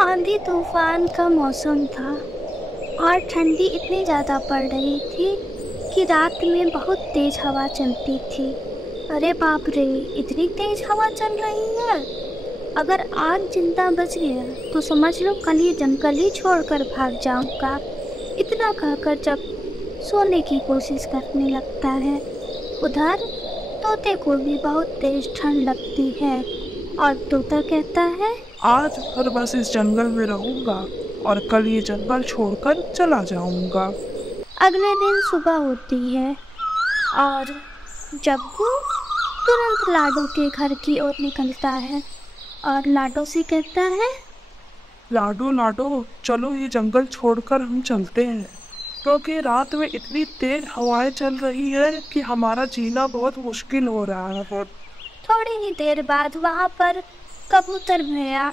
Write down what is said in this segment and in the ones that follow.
आंधी तूफान का मौसम था और ठंडी इतनी ज़्यादा पड़ रही थी कि रात में बहुत तेज हवा चलती थी। अरे बाप रे, इतनी तेज हवा चल रही है। अगर आज जिंदा बच गया तो समझ लो कल ये जंगल ही छोड़कर भाग जाऊंगा। इतना कहकर जब सोने की कोशिश करने लगता है, उधर तोते को भी बहुत तेज ठंड लगती है और तोता कहता है, आज हर बस इस जंगल में रहूंगा और कल ये जंगल छोड़कर चला जाऊंगा। अगले दिन सुबह होती है और जग्गू तुरंत लाडो के घर की ओर निकलता है और लाडो से कहता है, लाडो लाडो, चलो ये जंगल छोड़कर हम चलते हैं, क्योंकि रात में इतनी तेज हवाएं चल रही है कि हमारा जीना बहुत मुश्किल हो रहा है। थोड़ी ही देर बाद वहाँ पर कबूतर भैया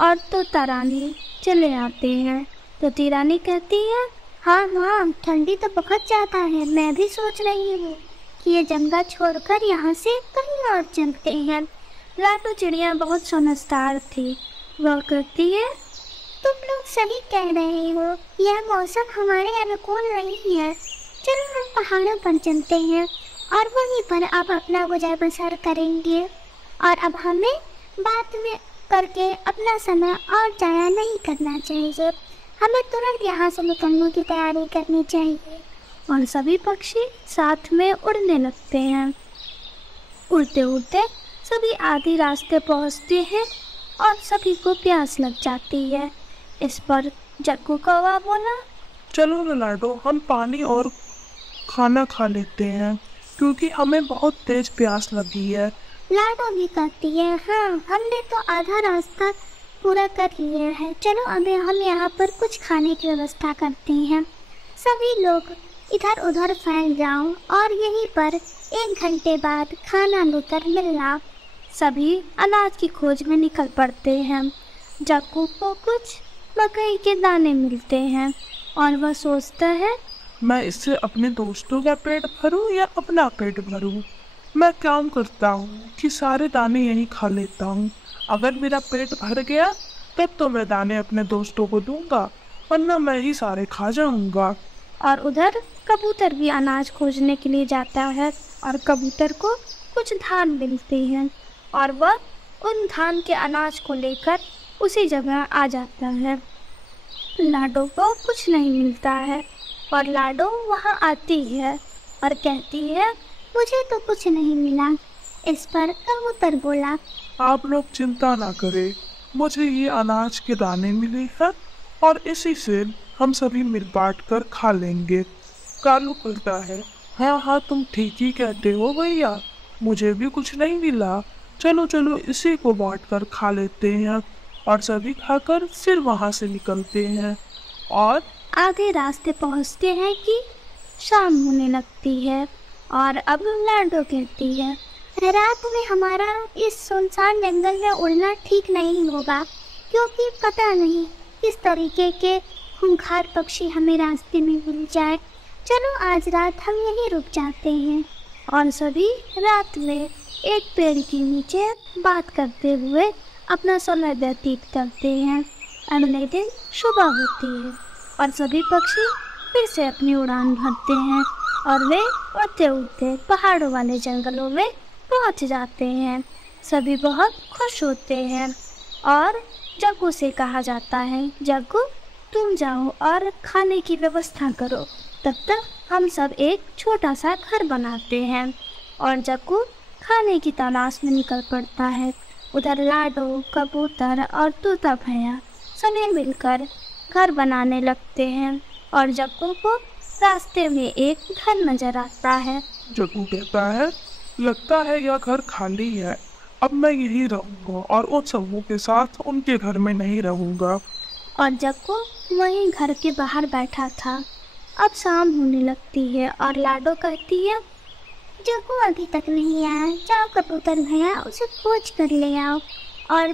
और तोता रानी चले आते हैं। तोती रानी कहती है, हाँ हाँ, ठंडी तो बहुत ज़्यादा है। मैं भी सोच रही हूँ कि ये जंगल छोड़कर यहाँ से कहीं और चलते हैं। लाडो चिड़िया बहुत समझदार थी। वह कहती है, तुम लोग सही कह रहे हो, यह मौसम हमारे अनुकूल नहीं है। चलो हम पहाड़ों पर चलते हैं और वहीं पर अब अपना गुजर बसर करेंगे और अब हमें बाद में करके अपना समय और जाया नहीं करना चाहिए। हमें तुरंत यहाँ से निकलने की तैयारी करनी चाहिए। और सभी पक्षी साथ में उड़ने लगते हैं। उड़ते उड़ते सभी आधे रास्ते पहुँचते हैं और सभी को प्यास लग जाती है। इस पर जग्गू कौवा बोला, चलो ना लाडो, हम पानी और खाना खा लेते हैं क्योंकि हमें बहुत तेज प्यास लगी है। लाडो भी कहती है, हाँ, हमने तो आधा रास्ता पूरा कर लिया है। चलो अभी हम यहाँ पर कुछ खाने की व्यवस्था करते हैं। सभी लोग इधर उधर फैल जाओ और यहीं पर 1 घंटे बाद खाना लेकर मिलना। सभी अनाज की खोज में निकल पड़ते हैं। जग्गू को कुछ मकई के दाने मिलते हैं और वह सोचता है, मैं इससे अपने दोस्तों का पेट भरूं या अपना पेट भरूं। मैं काम करता हूँ कि सारे दाने यहीं खा लेता हूँ। अगर मेरा पेट भर गया तब तो मैं दाने अपने दोस्तों को दूंगा, वरना मैं ही सारे खा जाऊंगा। और उधर कबूतर भी अनाज खोजने के लिए जाता है और कबूतर को कुछ धान मिलते हैं और वह उन धान के अनाज को लेकर उसी जगह आ जाता है। लाडो को कुछ नहीं मिलता है और लाडो वहाँ आती है और कहती है, मुझे तो कुछ नहीं मिला। इस पर कबूतर बोला, आप लोग चिंता ना करें, मुझे ये अनाज के दाने मिले हैं और इसी से हम सभी मिल बांट कर खा लेंगे। कालू कहता है, हाँ हाँ, तुम ठीक ही कहते हो भैया, मुझे भी कुछ नहीं मिला। चलो चलो इसी को बांट कर खा लेते हैं। और सभी खाकर फिर वहाँ से निकलते हैं और आधे रास्ते पहुँचते हैं कि शाम होने लगती है। और अब लाडो कहती है, रात में हमारा इस सुनसान जंगल में उड़ना ठीक नहीं होगा, क्योंकि पता नहीं किस तरीके के खूंखार पक्षी हमें रास्ते में मिल जाए। चलो आज रात हम यहीं रुक जाते हैं। और सभी रात में एक पेड़ के नीचे बात करते हुए अपना समय व्यतीत करते हैं। अगले दिन सुबह होती है और सभी पक्षी फिर से अपनी उड़ान भरते हैं और वे उड़ते उड़ते पहाड़ों वाले जंगलों में पहुंच जाते हैं। सभी बहुत खुश होते हैं और जग्गू से कहा जाता है, जग्गू तुम जाओ और खाने की व्यवस्था करो, तब तक हम सब एक छोटा सा घर बनाते हैं। और जग्गू खाने की तलाश में निकल पड़ता है। उधर लाडो, कबूतर और तोता भैया सभी मिलकर घर बनाने लगते हैं और जग्गू को रास्ते में एक घर नजर आता है। जग्गू कहता है, लगता है यह घर खाली है, अब मैं यहीं रहूंगा और उन सबों के साथ उनके घर में नहीं रहूंगा। और जग्गू वहीं घर के बाहर बैठा था। अब शाम होने लगती है और लाडो कहती है, जग्गू अभी तक नहीं आया, जाओ कबूतर भैया उसे खोज कर ले आओ। और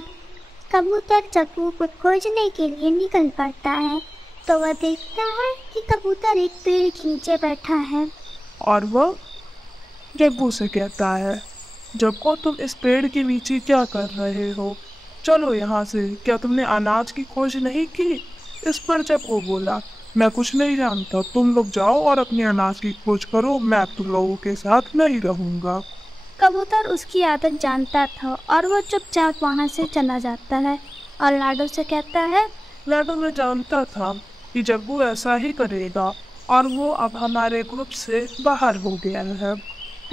कबूतर जग्गू को खोजने के लिए निकल पड़ता है तो वह देखता है कि कबूतर एक पेड़ के नीचे बैठा है और वह जग्गू से कहता है, जग्गू तुम इस पेड़ के नीचे क्या कर रहे हो? चलो यहाँ से, क्या तुमने अनाज की खोज नहीं की? इस पर जब वो बोला, मैं कुछ नहीं जानता, तुम लोग जाओ और अपने अनाज की खोज करो, मैं तुम लोगों के साथ नहीं रहूंगा। कबूतर उसकी आदत जानता था और वो चुपचाप वहाँ से चला जाता है और लाडो से कहता है, लाडो, मैं जानता था कि जग्गू ऐसा ही करेगा और वो अब हमारे ग्रुप से बाहर हो गया है।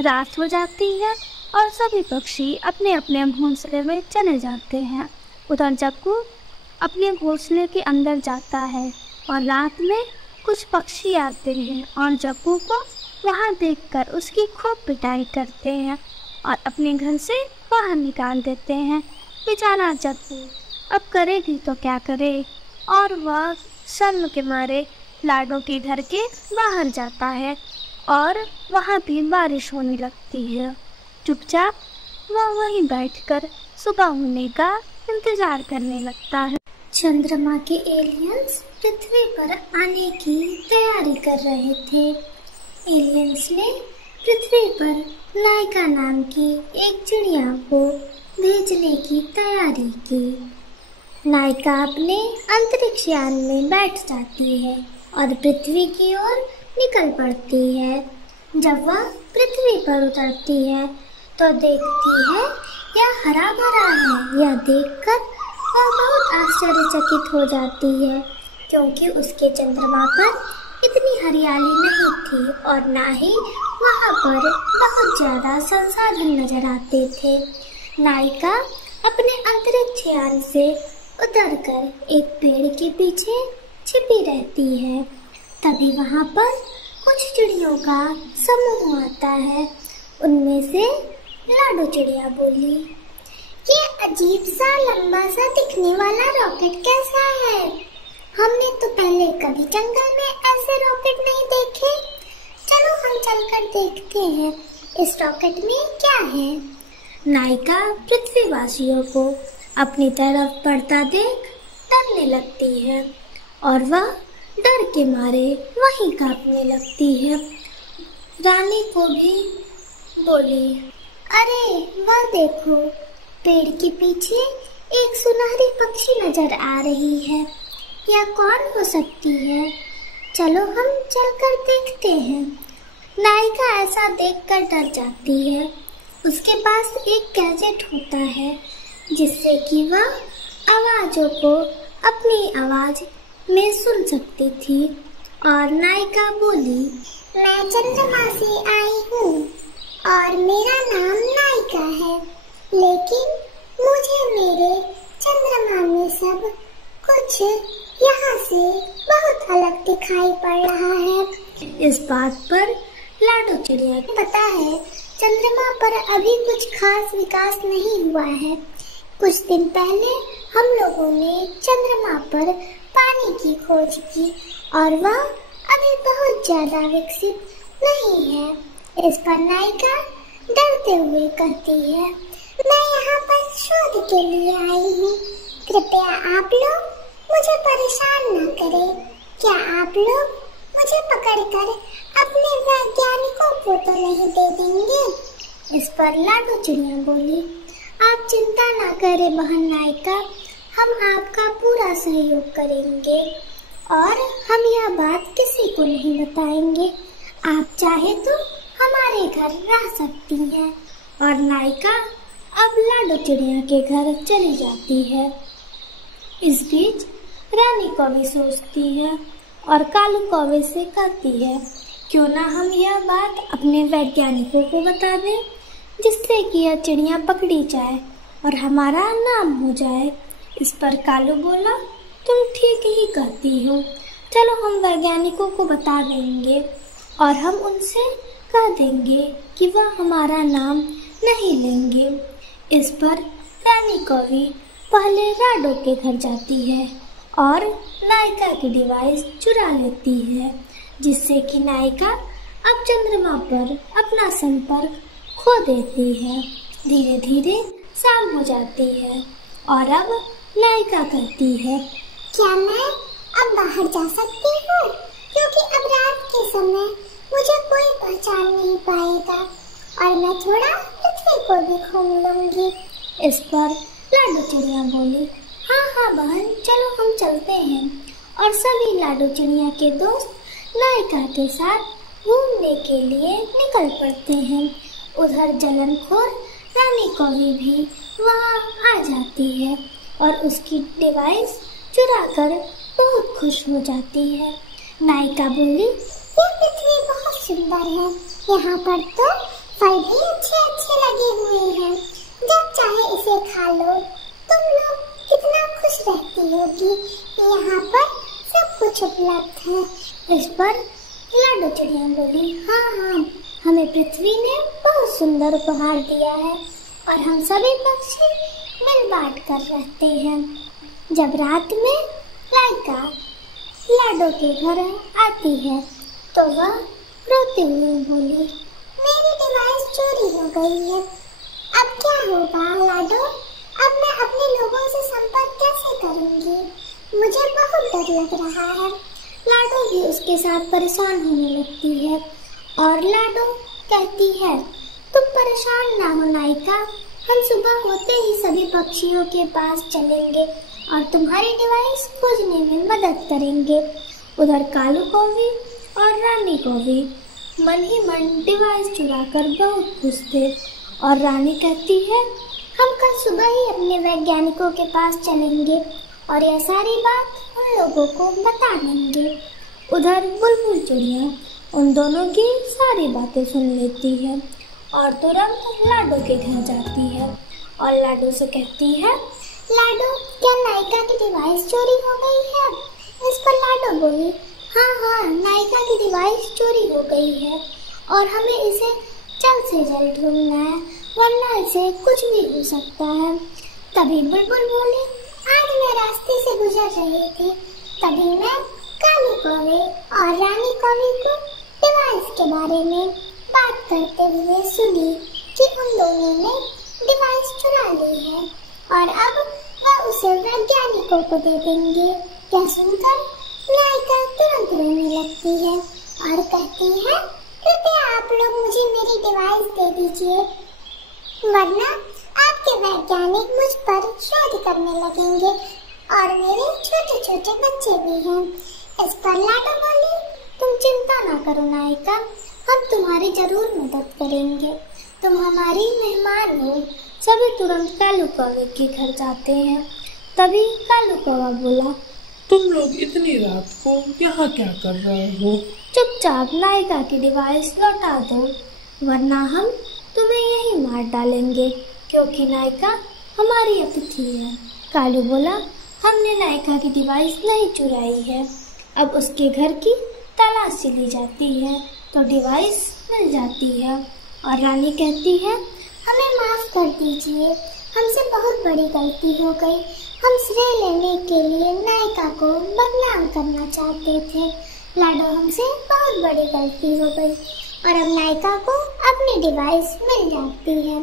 रात हो जाती है और सभी पक्षी अपने अपने घोंसले में चले जाते हैं। उधर जग्गू अपने घोंसले के अंदर जाता है और रात में कुछ पक्षी आते हैं और जग्गू को वहाँ देखकर उसकी खूब पिटाई करते हैं और अपने घर से बाहर निकाल देते हैं। बेचारा जग्गू अब करेगी तो क्या करे, और वह शर्म के मारे लाडो के घर के बाहर जाता है और वहाँ भी बारिश होने लगती है। चुपचाप वह वहीं बैठकर सुबह होने का इंतजार करने लगता है। चंद्रमा के एलियंस पृथ्वी पर आने की तैयारी कर रहे थे। एलियंस ने पृथ्वी पर नायका नाम की एक चिड़िया को भेजने की तैयारी की। नायका अपने अंतरिक्ष यान में बैठ जाती है और पृथ्वी की ओर निकल पड़ती है। जब वह पृथ्वी पर उतरती है तो देखती है यह हरा भरा है। यह देखकर वह बहुत आश्चर्यचकित हो जाती है, क्योंकि उसके चंद्रमा पर इतनी हरियाली नहीं थी और ना ही वहाँ पर बहुत ज़्यादा संसाधन नजर आते थे। नायिका अपने अंतरिक्ष यान से उतरकर एक पेड़ के पीछे छिपी रहती है। तभी वहाँ पर कुछ चिड़ियों का समूह आता है। उनमें से लाडो चिड़िया बोली, ये अजीब सा लंबा सा दिखने वाला रॉकेट कैसा है? हमने तो पहले कभी जंगल में ऐसे रॉकेट नहीं देखे। चलो हम चलकर देखते हैं इस रॉकेट में क्या है। नायिका पृथ्वीवासियों को अपनी तरफ बढ़ता देख डरने लगती है और वह डर के मारे वहीं कांपने लगती है। रानी को भी बोली, अरे वह देखो, पेड़ के पीछे एक सुनहरी पक्षी नजर आ रही है। यह कौन हो सकती है? चलो हम चलकर देखते हैं। नायिका ऐसा देखकर डर जाती है। उसके पास एक गैजेट होता है जिससे कि वह आवाजों को अपनी आवाज में सुन सकती थी। और नायिका बोली, मैं चंद्रमा से आई हूँ और मेरा नाम नायिका है, लेकिन मुझे मेरे चंद्रमा में सब कुछ यहाँ से बहुत अलग दिखाई पड़ रहा है। इस बात पर लाडो चिड़िया को पता है चंद्रमा पर अभी कुछ खास विकास नहीं हुआ है। कुछ दिन पहले हम लोगों ने चंद्रमा पर पानी की खोज की और वह अभी बहुत ज्यादा विकसित नहीं है। इस पर नायिका डरते हुए कहती है, मैं यहाँ पर शोध के लिए आई हूँ। कृपया आप लोग मुझे परेशान न करें। क्या आप लोग मुझे पकड़कर अपने वैज्ञानिकों को तो नहीं दे देंगे? इस पर लाडो चिड़िया बोली, आप चिंता ना करें बहन नायिका, हम आपका पूरा सहयोग करेंगे और हम यह बात किसी को नहीं बताएंगे। आप चाहे तो हमारे घर रह सकती हैं। और नायिका अब लाडो चिड़िया के घर चली जाती है। इस बीच रानी कौवे सोचती है और कालू कौवे से कहती है, क्यों ना हम यह बात अपने वैज्ञानिकों को बता दें, जिससे कि यह चिड़िया पकड़ी जाए और हमारा नाम हो जाए। इस पर कालू बोला, तुम ठीक ही कहती हो, चलो हम वैज्ञानिकों को बता देंगे और हम उनसे कह देंगे कि वह हमारा नाम नहीं लेंगे। इस पर रानी कौवी पहले लाडो के घर जाती है और नायिका की डिवाइस चुरा लेती है, जिससे कि नायिका अब चंद्रमा पर अपना संपर्क खो देती है। धीरे धीरे शाम हो जाती है और अब नायिका कहती है, क्या मैं अब बाहर जा सकती हूँ? क्योंकि अब रात के समय मुझे कोई पहचान नहीं पाएगा और मैं थोड़ा पृथ्वी को भी घूम लूंगी। इस पर लाडो चिड़िया बोली, हाँ हाँ बहन, चलो हम चलते हैं। और सभी लाडो चिड़िया के दोस्त नायका के साथ घूमने के लिए निकल पड़ते हैं। उधर जलनखोर रानी कौवी भी वहाँ आ जाती है और उसकी डिवाइस चुराकर बहुत खुश हो जाती है। नायिका बोली, ये पृथ्वी बहुत सुंदर है, यहाँ पर तो फल भी अच्छे अच्छे लगे हुए हैं, जब चाहे इसे खा लो। तुम लोग कितना खुश रहती होगी, यहाँ पर सब कुछ उपलब्ध है। इस पर लाडो चिड़िया बोली, हाँ हाँ, हमें पृथ्वी ने बहुत सुंदर उपहार दिया है और हम सभी पक्षी मिल बांट कर रहते हैं। जब रात में नायिका लाडो के घर आती है तो वह रोती हुई बोली, मेरी डिवाइस चोरी हो गई है, अब क्या होगा लाडो? अब मैं अपने लोगों से संपर्क कैसे करूंगी? मुझे बहुत डर लग रहा है। लाडो भी उसके साथ परेशान होने लगती है और लाडो कहती है, तुम परेशान ना हो नायिका, हम सुबह होते ही सभी पक्षियों के पास चलेंगे और तुम्हारी डिवाइस खोजने में मदद करेंगे। उधर कालू कौवी और रानी कौवी मन ही मन डिवाइस चुराकर बहुत खुश थे और रानी कहती है, हम कल सुबह ही अपने वैज्ञानिकों के पास चलेंगे और यह सारी बात उन लोगों को बता देंगे। उधर बुलबुल चिड़िया उन दोनों की सारी बातें सुन लेती है और तुरंत लाडो के घर जाती है और लाडो से कहती है, लाडो, क्या नायिका की डिवाइस चोरी हो गई है? इस पर लाडो बोली, हाँ हाँ, नायिका की डिवाइस चोरी हो गई है और हमें इसे जल्द से जल्द ढूंढना है, वरना इसे कुछ भी हो सकता है। तभी बुलबुल बोली, आज मैं रास्ते से गुजर रही थी, तभी मैं काली कौवे और रानी कौवे को डिवाइस के बारे में बात करते हुए सुनी कि उन दोनों ने डिवाइस चुरा ली है और अब वह उसे वैज्ञानिकों को दे देंगे। यह सुनकर नायिका तुरंत रोने लगती है और कहती है, कृपया आप लोग मुझे मेरी डिवाइस दे दीजिए, वरना आपके वैज्ञानिक मुझ पर शोध करने लगेंगे और मेरे छोटे छोटे बच्चे भी हैं। इस पर लाडो बोली, तुम चिंता ना करो नायिका, हम तुम्हारी जरूर मदद करेंगे, तुम हमारी मेहमान हो। सभी तुरंत कालू कौवे के घर जाते हैं। तभी कालू कौवा बोला, तुम लोग इतनी रात को यहाँ क्या कर रहे हो? चुपचाप नायिका की डिवाइस लौटा दो, वरना हम तुम्हें यही मार डालेंगे, क्योंकि नायिका हमारी अतिथि है। कालू बोला, हमने नायिका की डिवाइस नहीं चुराई है। अब उसके घर की तलाशी ली जाती है तो डिवाइस मिल जाती है और रानी कहती है, हमें माफ कर दीजिए, हमसे बहुत बड़ी गलती हो गई, हम श्रेय लेने के लिए नायिका को बदनाम करना चाहते थे। लाडो, हमसे बहुत बड़ी गलती हो गई और अब नायिका को अपनी डिवाइस मिल जाती है।